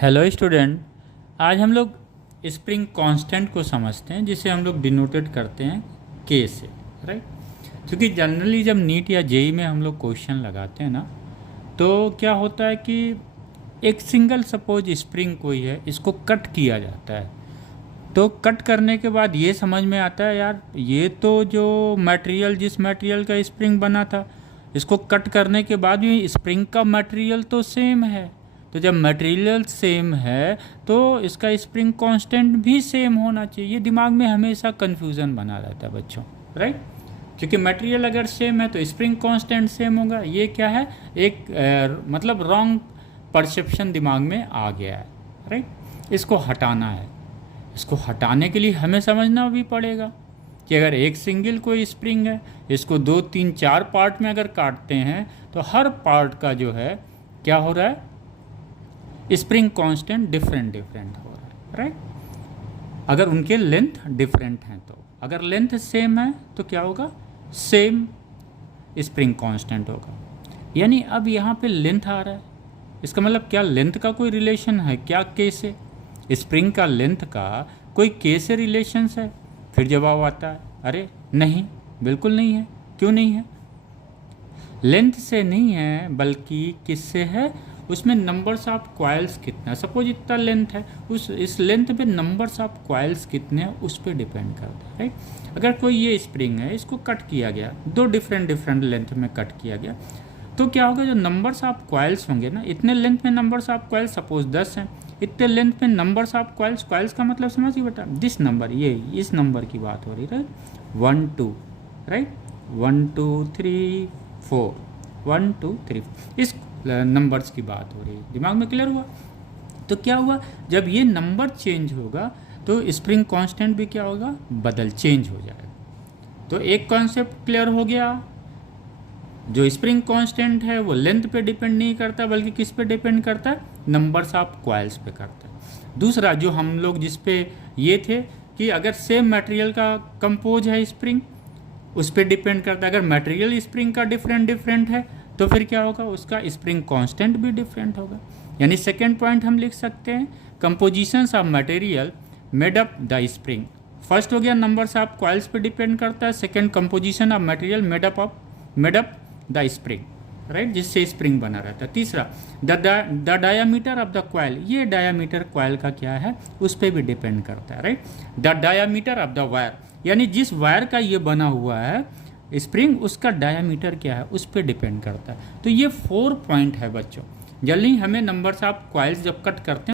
Hello student. आज हम लोग स्प्रिंग कांस्टेंट को समझते हैं, जिसे हम लोग डिनोटेड करते हैं के से, राइट। क्योंकि जनरली जब नीट या जेई में हम लोग क्वेश्चन लगाते हैं ना, तो क्या होता है कि एक सिंगल सपोज स्प्रिंग कोई है, इसको कट किया जाता है। तो कट करने के बाद ये समझ में आता है, यार ये तो जो मटेरियल, जिस मटेरियल का स्प्रिंग बना था, इसको कट करने के बाद भी स्प्रिंग का मटेरियल तो सेम है। तो जब मटेरियल सेम है तो इसका स्प्रिंग कांस्टेंट भी सेम होना चाहिए। ये दिमाग में हमेशा कन्फ्यूज़न बना रहता है बच्चों, राइट। क्योंकि मटेरियल अगर सेम है तो स्प्रिंग कांस्टेंट सेम होगा। ये क्या है, एक मतलब रॉन्ग परसेप्शन दिमाग में आ गया है, राइट। इसको हटाना है। इसको हटाने के लिए हमें समझना भी पड़ेगा कि अगर एक सिंगल कोई स्प्रिंग है, इसको 2 3 4 पार्ट में अगर काटते हैं तो हर पार्ट का जो है क्या हो रहा है, स्प्रिंग कांस्टेंट डिफरेंट हो रहा है, राइट। अगर उनके लेंथ डिफरेंट हैं तो, अगर लेंथ सेम है तो क्या होगा, सेम स्प्रिंग कांस्टेंट होगा। यानी अब यहाँ पे लेंथ आ रहा है, इसका मतलब क्या लेंथ का कोई रिलेशन है क्या के से? स्प्रिंग का लेंथ का कोई के से रिलेशन है? फिर जवाब आता है, अरे नहीं, बिल्कुल नहीं है। क्यों नहीं है? लेंथ से नहीं है, बल्कि किससे है, उसमें नंबर्स ऑफ कॉइल्स कितना, सपोज इतना लेंथ है, उस इस लेंथ पे नंबर्स ऑफ कॉइल्स कितने हैं उस पर डिपेंड करता है, राइट। अगर कोई ये स्प्रिंग है, इसको कट किया गया, 2 डिफरेंट लेंथ में कट किया गया, तो क्या होगा, जो नंबर्स ऑफ कॉइल्स होंगे ना, इतने लेंथ में नंबर्स ऑफ कॉइल्स सपोज 10 हैं, इतने लेंथ में नंबर्स ऑफ कॉइल्स, कॉइल्स का मतलब समझिए बेटा, दिस नंबर, ये इस नंबर की बात हो रही है, राइट। 1 2, राइट, 1 2 3 4, 1 2 3, इस नंबर्स की बात हो रही है। दिमाग में क्लियर हुआ? तो क्या हुआ, जब ये नंबर चेंज होगा तो स्प्रिंग कांस्टेंट भी क्या होगा, चेंज हो जाएगा। तो एक कॉन्सेप्ट क्लियर हो गया, जो स्प्रिंग कांस्टेंट है वो लेंथ पे डिपेंड नहीं करता, बल्कि किस पे डिपेंड करता है, नंबर्स ऑफ कॉइल्स पे करता है। दूसरा जो हम लोग जिस पे ये थे कि अगर सेम मटेरियल का कंपोज है स्प्रिंग, उस पर डिपेंड करता है। अगर मटेरियल स्प्रिंग का डिफरेंट है तो फिर क्या होगा, उसका स्प्रिंग कांस्टेंट भी डिफरेंट होगा। यानी सेकेंड पॉइंट हम लिख सकते हैं, compositions of material made up the spring. First हो गया नंबर्स ऑफ कॉइल्स पे डिपेंड करता है, second composition of material made up the spring, right, जिससे स्प्रिंग बना रहता है। तीसरा the diameter of the coil, ये डायामीटर कॉइल का क्या है, उस पर भी डिपेंड करता है, right. The diameter of the wire, यानी जिस वायर का ये बना हुआ है स्प्रिंग, उसका डायामीटर क्या है, उस पर डिपेंड करता है। तो ये 4 पॉइंट है बच्चों। जल्दी हमें नंबर्स ऑफ कॉइल्स जब कट करते हैं